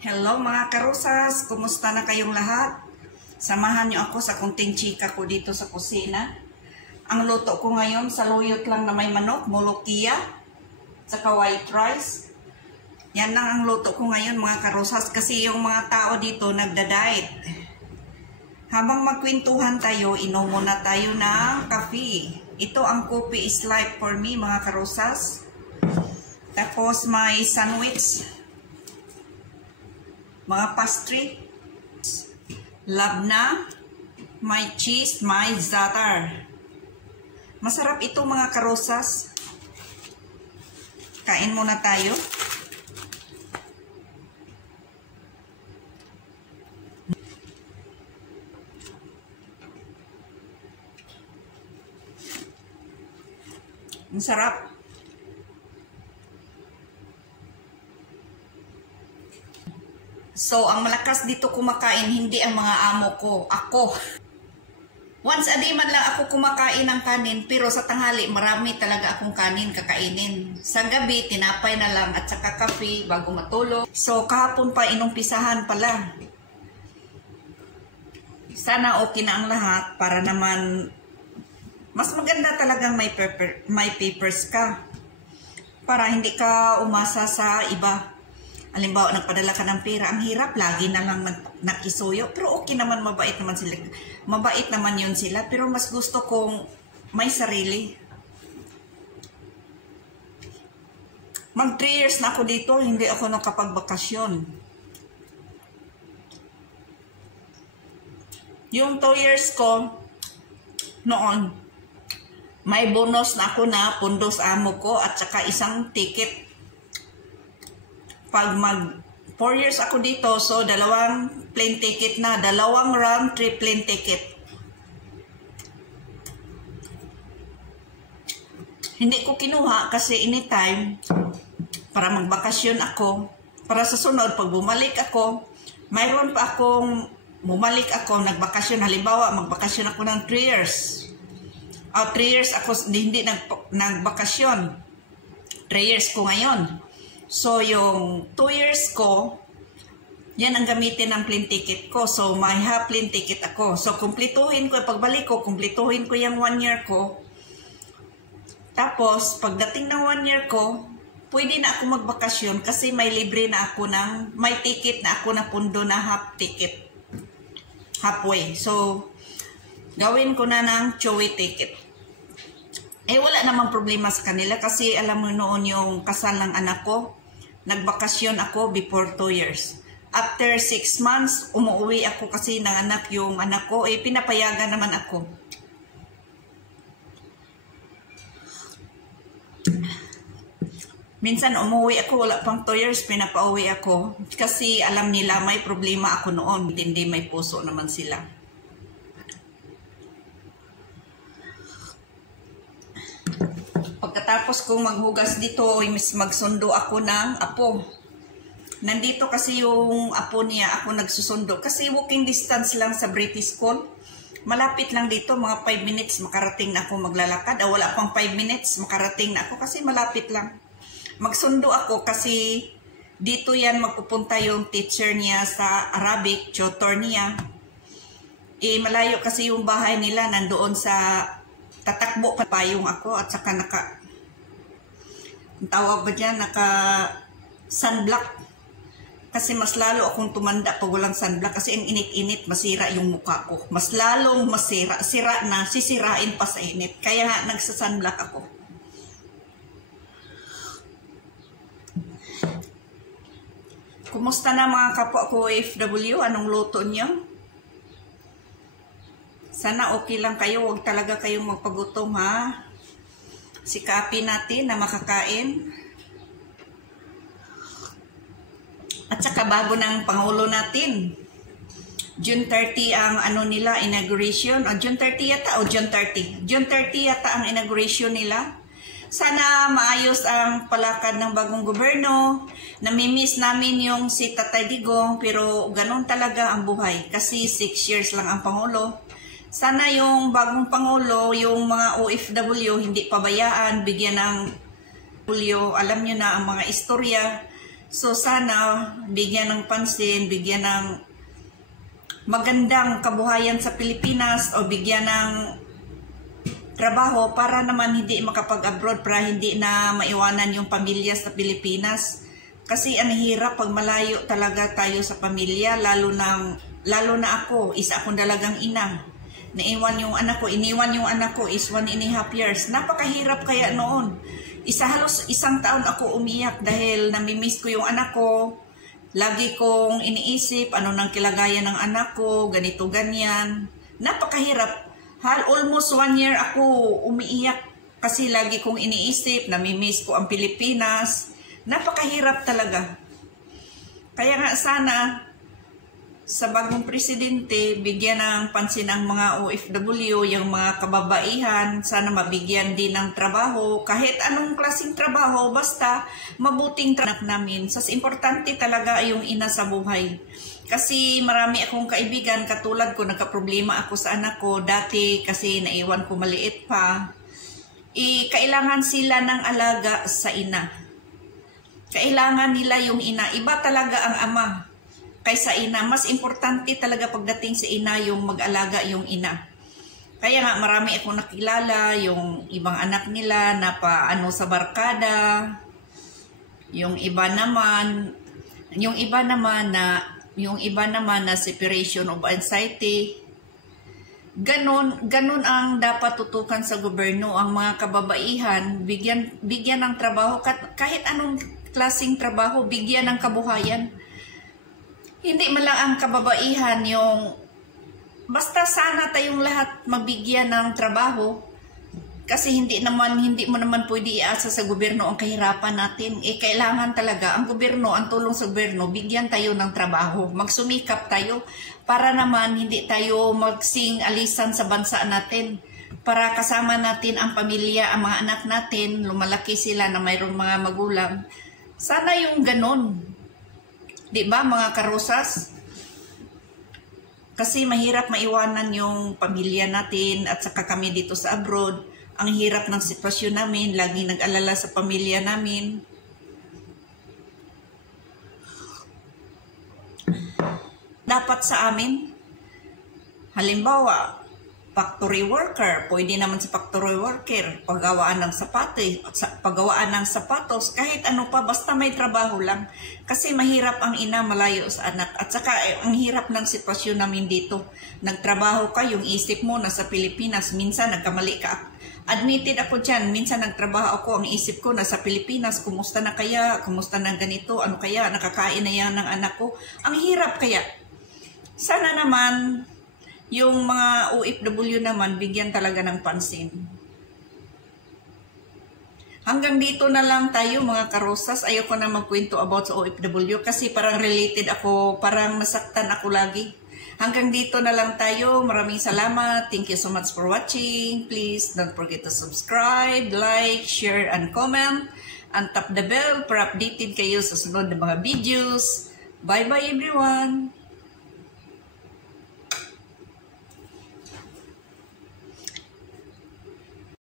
Hello mga karusas, kumusta na kayong lahat? Samahan niyo ako sa kunting chika ko dito sa kusina. Ang luto ko ngayon, saluyot lang na may manok, molokia, saka white rice. Yan lang ang luto ko ngayon mga karusas kasi yung mga tao dito nagda-diet. Habang magkwentuhan tayo, inom muna tayo ng kape. Ito ang coffee is life for me mga karusas. Tapos may sandwich, mga pastry, labna, may cheese, may za'atar. Masarap ito mga karosas. Kain muna tayo. Masarap. So, ang malakas dito kumakain, hindi ang mga amo ko, ako. Once a day man lang ako kumakain ng kanin, pero sa tanghali, marami talaga akong kanin kakainin. Sa gabi, tinapay na lang at saka kape bago matulog. So, kahapon pa inumpisahan pala. Sana okay na ang lahat para naman, mas maganda talagang may papers ka. Para hindi ka umasa sa iba. Halimbawa, nagpadala ka ng pera, ang hirap, lagi na lang nakisuyo. Pero okay naman, mabait naman sila. Mabait naman yun sila, pero mas gusto kong may sarili. Mag 3 years na ako dito, hindi ako nakapagbakasyon. Yung 2 years ko, noon, may bonus na ako na pundos amo ko at saka isang ticket. Pag mag 4 years ako dito, so dalawang plane ticket na, dalawang round trip plane ticket. Hindi ko kinuha kasi anytime para magbakasyon ako, para sa sunod pag bumalik ako, mayroon pa akong bumalik ako, nagbakasyon, halimbawa magbakasyon ako ng 3 years. 3 years ako hindi nagbakasyon. 3 years ko ngayon. So, yung 2 years ko, yan ang gamitin ng plane ticket ko. So, may half plane ticket ako. So, kumplituhin ko, pagbalik ko, kumplituhin ko yung 1 year ko. Tapos, pagdating ng 1 year ko, pwede na ako magbakasyon kasi may libre na ako may ticket na ako na pundo na half ticket. Halfway. So, gawin ko na ng Chowi ticket. Wala namang problema sa kanila kasi alam mo noon yung kasal ng anak ko, nagbakasyon ako before 2 years. After 6 months, umuwi ako kasi nanganak yung anak ko. Pinapayagan naman ako. Minsan umuwi ako, wala pang 2 years, pinapauwi ako. Kasi alam nila may problema ako noon. Hindi may puso naman sila. Pagkatapos kong maghugas dito, magsundo ako ng apo. Nandito kasi yung apo niya, ako nagsusundo. Kasi walking distance lang sa British School. Malapit lang dito, mga 5 minutes makarating na ako maglalakad. Wala pang 5 minutes makarating na ako kasi malapit lang. Magsundo ako kasi dito yan magpupunta yung teacher niya sa Arabic, tutor niya. Malayo kasi yung bahay nila, nandoon sa tatakbo pa payong ako at saka tawag ba dyan, sunblock. Kasi mas lalo akong tumanda pag walang sunblock kasi ang init-init, masira yung mukha ko. Mas lalong masira, sira na, sisirain pa sa init. Kaya nga nagsasunblock ako. Kumusta na mga kapwa ko OFW? Anong luto niyo? Sana okay lang kayo, huwag talaga kayong magpagutom ha. Sikapin natin na makakain. At saka bago ng Pangulo natin. June 30 ang inauguration. June 30 yata o June 30? June 30 yata ang inauguration nila. Sana maayos ang palakad ng bagong gobyerno. Namimiss namin yung si Tatay Digong pero ganun talaga ang buhay. Kasi 6 years lang ang Pangulo. Sana yung bagong Pangulo, yung mga OFW, hindi pabayaan, bigyan ng Alam nyo na ang mga istorya So sana bigyan ng pansin, bigyan ng magandang kabuhayan sa Pilipinas o bigyan ng trabaho para naman hindi makapag-abroad, para hindi na maiwanan yung pamilya sa Pilipinas. Kasi ang hirap pag malayo talaga tayo sa pamilya, lalo na ako, isa akong dalagang ina. Iniwan yung anak ko is 1.5 years. Napakahirap kaya noon. Halos isang taon ako umiyak dahil namimiss ko yung anak ko. Lagi kong iniisip ano nang kilagayan ng anak ko, ganito ganyan. Napakahirap. Almost 1 year ako umiiyak kasi lagi kong iniisip, namimiss ko ang Pilipinas. Napakahirap talaga. Kaya nga sana sa bagong presidente, bigyan ng pansin ang mga OFW, yung mga kababaihan, sana mabigyan din ng trabaho, kahit anong klaseng trabaho, basta mabuting trabaho namin. Sas importante talaga yung ina sa buhay. Kasi marami akong kaibigan, katulad ko, nagka-problema ako sa anak ko dati kasi naiwan ko maliit pa. Kailangan sila ng alaga sa ina. Kailangan nila yung ina. Iba talaga ang ama kaysa ina. Mas importante talaga pagdating sa ina yung mag-alaga yung ina. Kaya nga marami akong nakilala, yung ibang anak nila na paano sa barkada, yung iba naman na separation of anxiety. Ganon ang dapat tutukan sa gobyerno, ang mga kababaihan, bigyan ng trabaho, kahit anong klaseng trabaho, bigyan ng kabuhayan. Hindi man lang ang kababaihan yung basta sana tayong lahat mabigyan ng trabaho kasi hindi mo naman pwede iasa sa gobyerno ang kahirapan natin. Kailangan talaga ang gobyerno, ang tulong sa gobyerno, bigyan tayo ng trabaho. Magsumikap tayo para naman hindi tayo magsing alisan sa bansa natin. Para kasama natin ang pamilya, ang mga anak natin, lumalaki sila na mayroong mga magulang. Sana yung ganon. Di ba mga karosas? Kasi mahirap maiwanan yung pamilya natin at saka kami dito sa abroad. Ang hirap ng sitwasyon namin, lagi nag-alala sa pamilya namin. Dapat sa amin, halimbawa, factory worker, pwede naman sa factory worker, paggawaan ng sapatos, kahit ano pa, basta may trabaho lang. Kasi mahirap ang ina malayo sa anak. At saka ang hirap ng sitwasyon namin dito. Nagtrabaho ka, yung isip mo nasa Pilipinas, minsan nagkamali ka. Admitted ako dyan, minsan nagtrabaho ako, ang isip ko nasa Pilipinas, kumusta na kaya, kumusta na ganito, ano kaya, nakakain na yan ng anak ko. Ang hirap kaya. Sana naman, yung mga OFW naman, bigyan talaga ng pansin. Hanggang dito na lang tayo mga karosas. Ayoko na magkwento about sa OFW kasi parang related ako, parang nasaktan ako lagi. Hanggang dito na lang tayo. Maraming salamat. Thank you so much for watching. Please don't forget to subscribe, like, share, and comment. And tap the bell para updated kayo sa sunod na mga videos. Bye-bye everyone!